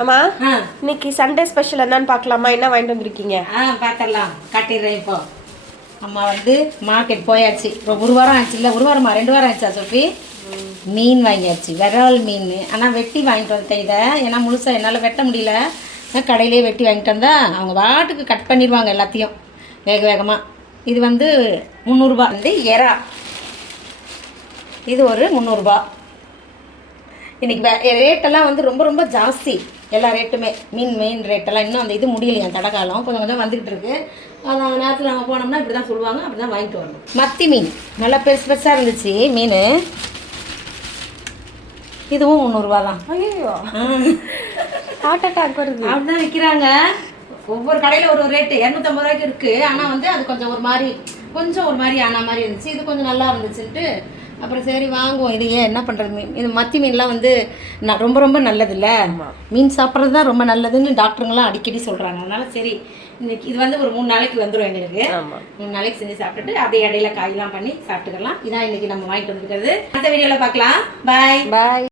ஆமா இன்னைக்கு Sunday special என்னன்னு பார்க்கலாமா? என்ன வாங்கிட்டு வந்திருக்கீங்க? பார்த்துடலாம், காட்டிடுறேன். இப்போ அம்மா வந்து மார்க்கெட் போயாச்சு. இப்போ ஒரு வாரம் ஆச்சு, இல்லை ஒரு வாரமா 2 வாரம் ஆச்சா சோஃபி? மீன் வாங்கியாச்சு, விரால் மீன். ஆனால் வெட்டி வாங்கிட்டு வந்துட்டேன் இதை, ஏன்னா முழுசாக என்னால் வெட்ட முடியல. கடையிலே வெட்டி வாங்கிட்டு வந்தால் அவங்க வாட்டுக்கு கட் பண்ணிடுவாங்க எல்லாத்தையும் வேக வேகமாக. இது வந்து 300 ரூபா. வந்து எறா, இது ஒரு 300 ரூபா. இன்றைக்கி ரேட்டெல்லாம் வந்து ரொம்ப ரொம்ப ஜாஸ்தி, எல்லா ரேட்டுமே. மீன் ரேட்டெல்லாம் இன்னும் அந்த இது முடியலையா, தடகாலம் கொஞ்சம் கொஞ்சம் வந்துக்கிட்டு இருக்கு. அந்த நேரத்தில் நம்ம போனோம்னா இப்படி தான் சொல்லுவாங்க, அப்படி தான் வாங்கிட்டு வரணும். மத்தி மீன் நல்லா பெருசு பெருசாக இருந்துச்சு மீன். இதுவும் 300 ரூபா தான். ஐயோ, ஹார்ட் அட்டாக் வருது. அப்படிதான் விற்கிறாங்க. ஒவ்வொரு கடையில் ஒரு ரேட்டு 250 ரூபாய்க்கு இருக்குது. ஆனால் வந்து அது கொஞ்சம் ஒரு மாதிரி ஆன மாதிரி இருந்துச்சு. இது கொஞ்சம் நல்லா இருந்துச்சுன்ட்டு அப்புறம் சரி வாங்குவோம். இது ஏன் என்ன பண்ணுறது, இது மத்தி மீன்லாம் வந்து ரொம்ப ரொம்ப நல்லது இல்லை, மீன் சாப்பிட்றது தான் ரொம்ப நல்லதுன்னு டாக்டருங்கெல்லாம் அடிக்கடி சொல்கிறாங்க. அதனால சரி இன்னைக்கு இது வந்து ஒரு 3 நாளைக்கு வந்துடும் எங்களுக்கு. 3 நாளைக்கு செஞ்சு சாப்பிட்டுட்டு அப்படியே இடையில காயெல்லாம் பண்ணி சாப்பிட்டுக்கலாம். இதான் இன்னைக்கு நம்ம வாங்கிட்டு வந்துருக்கிறது. அடுத்த வீடியோவில் பார்க்கலாம். பாய் பாய்.